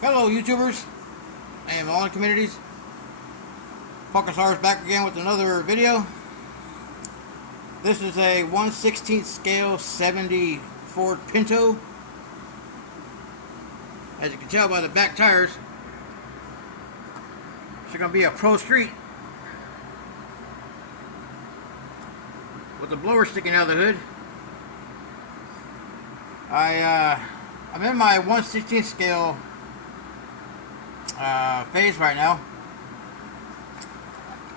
Hello YouTubers and online communities. Focusar's back again with another video. This is a 1/16 scale 70 Ford Pinto. As you can tell by the back tires, it's going to be a pro street with the blower sticking out of the hood. I'm in my 1/16 scale phase right now.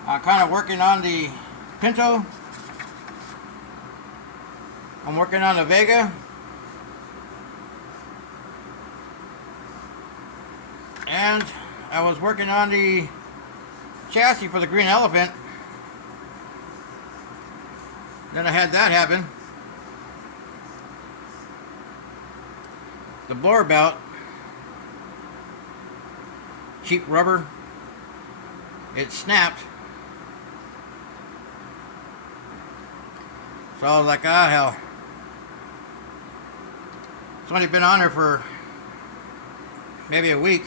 I'm kind of working on the Pinto. I'm working on the Vega. And I was working on the chassis for the Green Elephant. Then I had that happen. The blower belt, cheap rubber, it snapped. So I was like, ah, hell. It's only been on there for maybe a week.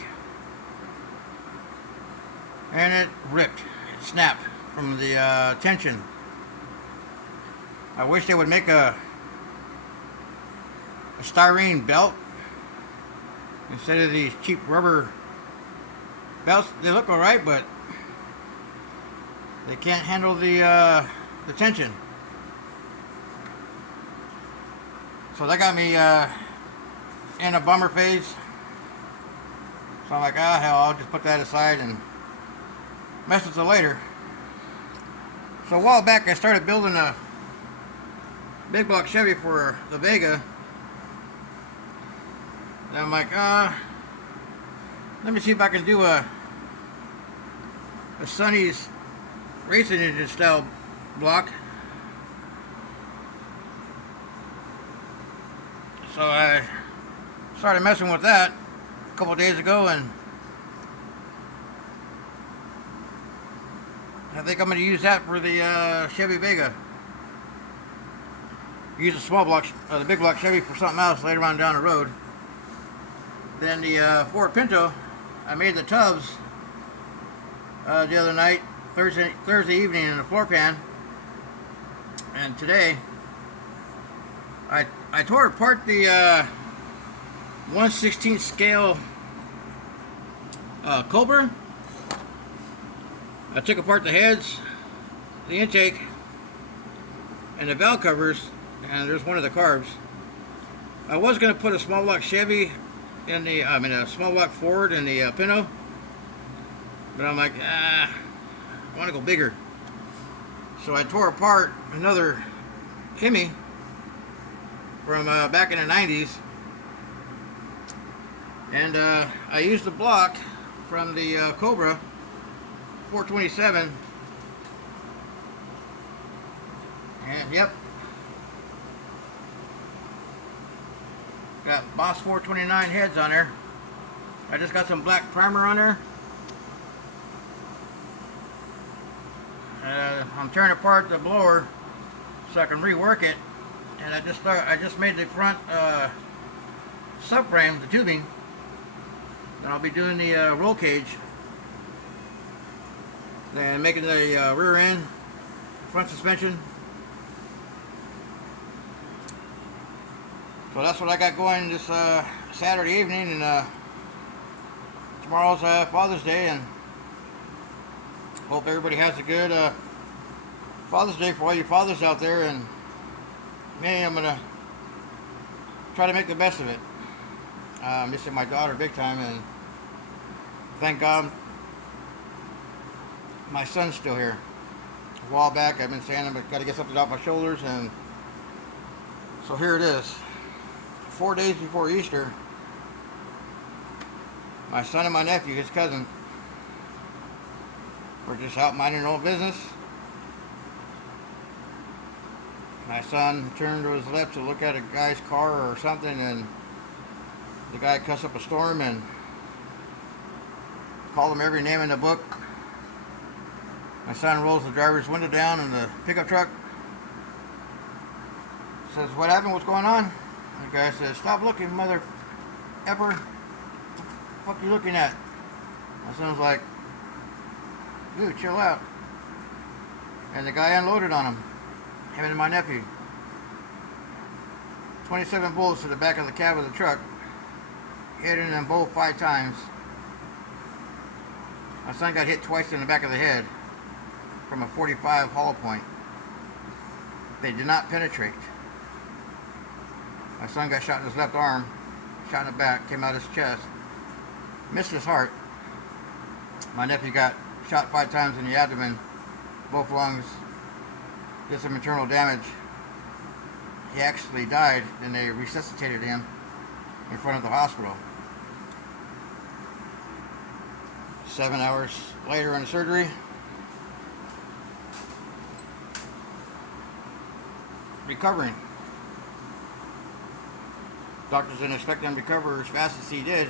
And it ripped. It snapped from the tension. I wish they would make a styrene belt instead of these cheap rubber belts. They look alright, but they can't handle the tension. So that got me in a bummer phase. So I'm like, ah, hell, I'll just put that aside and mess with it later. So a while back, I started building a big block Chevy for the Vega. And I'm like, let me see if I can do a Sonny's racing engine style block. So I started messing with that a couple days ago, and I think I'm going to use that for the Chevy Vega. Use the small block, the big block Chevy for something else later on down the road. Then the Ford Pinto, I made the tubs the other night, Thursday evening in the floor pan, and today I tore apart the 1/16 scale Cobra. I took apart the heads, the intake, and the valve covers, and there's one of the carbs. I was going to put a small block Chevy in the, a small block Ford in the Pinto, but I'm like, I want to go bigger. So I tore apart another Hemi from back in the 90s, and I used the block from the Cobra 427, and yep, got Boss 429 heads on there. I just got some black primer on there. I'm tearing apart the blower so I can rework it, and I just made the front subframe, the tubing, and I'll be doing the roll cage, then making the rear end, front suspension. So that's what I got going this Saturday evening, and tomorrow's Father's Day, and hope everybody has a good Father's Day for all you fathers out there. And me, I'm gonna try to make the best of it. Missing my daughter big time, and thank God my son's still here. A while back I've been saying I've got to get something off my shoulders, and so here it is. 4 days before Easter, my son and my nephew, his cousin, were just out minding their own business. My son turned to his left to look at a guy's car or something, and the guy cussed up a storm and called him every name in the book. My son rolls the driver's window down in the pickup truck, says, "What happened? What's going on?" The guy says, "Stop looking, mother effer. fuck you looking at? My son was like, dude, chill out. And the guy unloaded on him and my nephew. 27 bullets to the back of the cab of the truck, hitting them both 5 times. My son got hit twice in the back of the head from a .45 hollow point. They did not penetrate. My son got shot in his left arm, shot in the back, came out his chest, missed his heart. My nephew got shot 5 times in the abdomen, both lungs, did some internal damage. He actually died, and they resuscitated him in front of the hospital. 7 hours later in the surgery, recovering. Doctors didn't expect him to recover as fast as he did.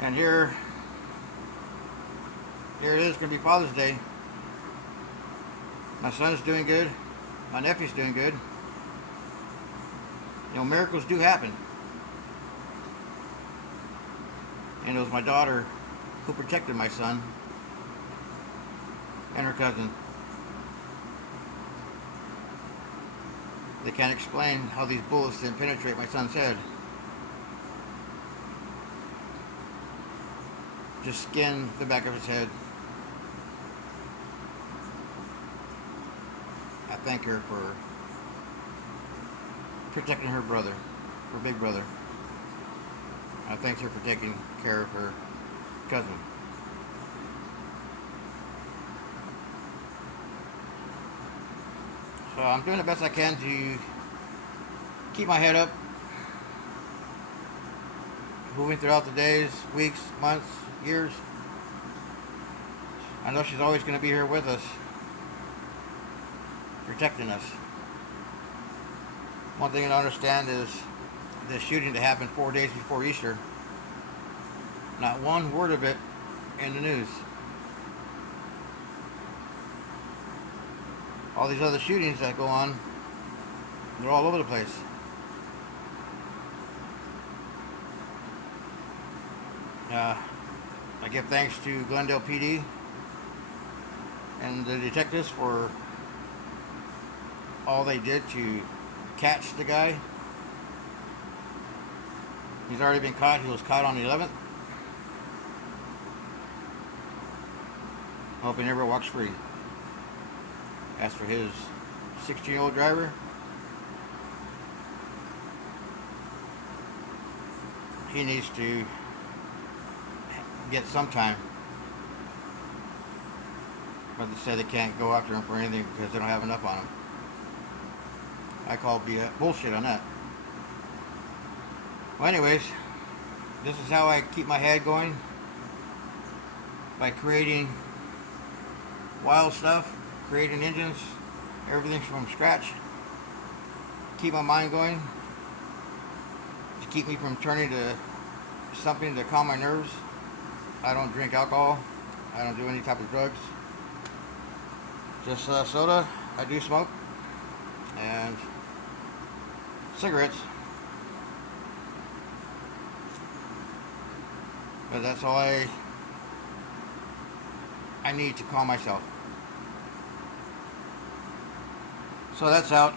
And here it is, going to be Father's Day. My son's doing good. My nephew's doing good. You know, miracles do happen. And it was my daughter who protected my son and her cousin. They can't explain how these bullets didn't penetrate my son's head. Just skinned the back of his head. I thank her for protecting her brother, her big brother. I thank her for taking care of her cousin. So I'm doing the best I can to keep my head up, moving throughout the days, weeks, months, years. I know she's always going to be here with us, protecting us. One thing to understand is the shooting that happened 4 days before Easter. Not one word of it in the news. All these other shootings that go on, they're all over the place. I give thanks to Glendale PD and the detectives for all they did to catch the guy. He's already been caught. He was caught on the 11th. I hope he never walks free. As for his 16-year-old driver, he needs to get some time. But they said they can't go after him for anything because they don't have enough on him. I call bullshit on that. Well, anyways, this is how I keep my head going. By creating wild stuff, creating engines, everything from scratch. Keep my mind going. To keep me from turning to something to calm my nerves. I don't drink alcohol. I don't do any type of drugs. Just soda. I do smoke. And cigarettes. But that's all I need to calm myself. So that's out.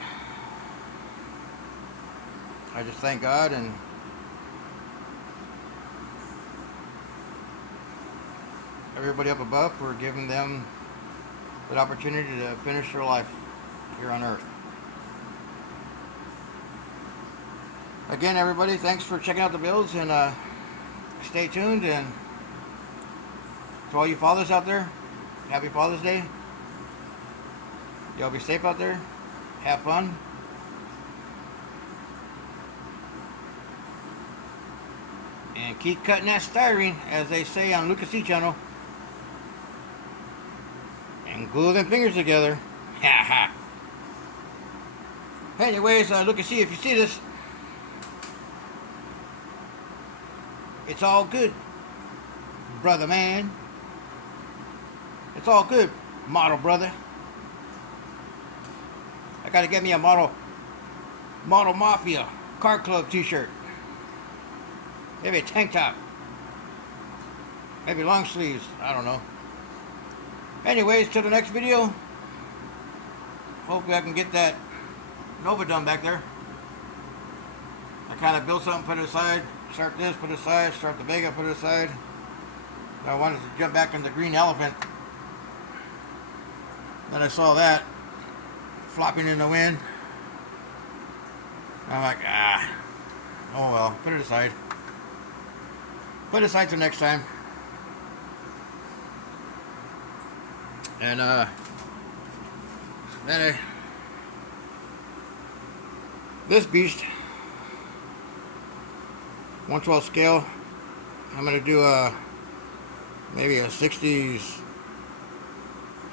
I just thank God and everybody up above for giving them the opportunity to finish their life here on earth. Again, everybody, thanks for checking out the builds, and stay tuned. And to all you fathers out there, happy Father's Day. Y'all be safe out there. Have fun. And keep cutting that styrene, as they say on Lucas C channel. And glue them fingers together. Ha ha. Anyways, look and see if you see this. It's all good, brother man. It's all good, model brother. I gotta get me a model Mafia Car Club t-shirt. Maybe a tank top. Maybe long sleeves. I don't know. Anyways, till the next video. Hopefully I can get that Nova done back there. I kind of built something, put it aside. Start this, put it aside. Start the Vega, put it aside. I wanted to jump back in the green elephant. Then I saw that flopping in the wind. I'm like, oh well, put it aside. Put it aside till next time. And then this beast, 1/12 scale. I'm gonna do maybe a 60s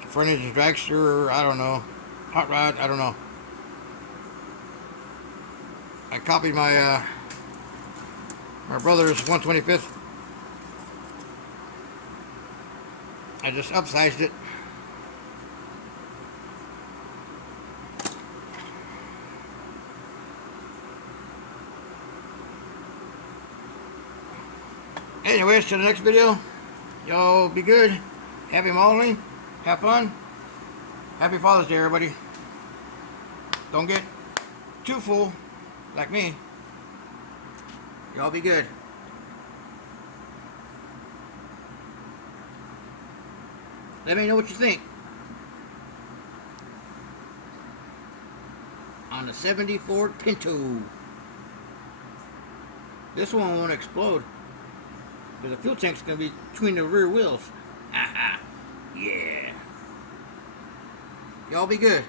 front engine dragster. I don't know, hot rod. I don't know. I copied my my brother's 125th. I just upsized it. Anyways, to the next video. Y'all be good. Happy modeling. Have fun. Happy Father's Day, everybody. Don't get too full like me. Y'all be good. Let me know what you think on the 74 Pinto. This one won't explode because the fuel tank's going to be between the rear wheels. Yeah. Y'all be good.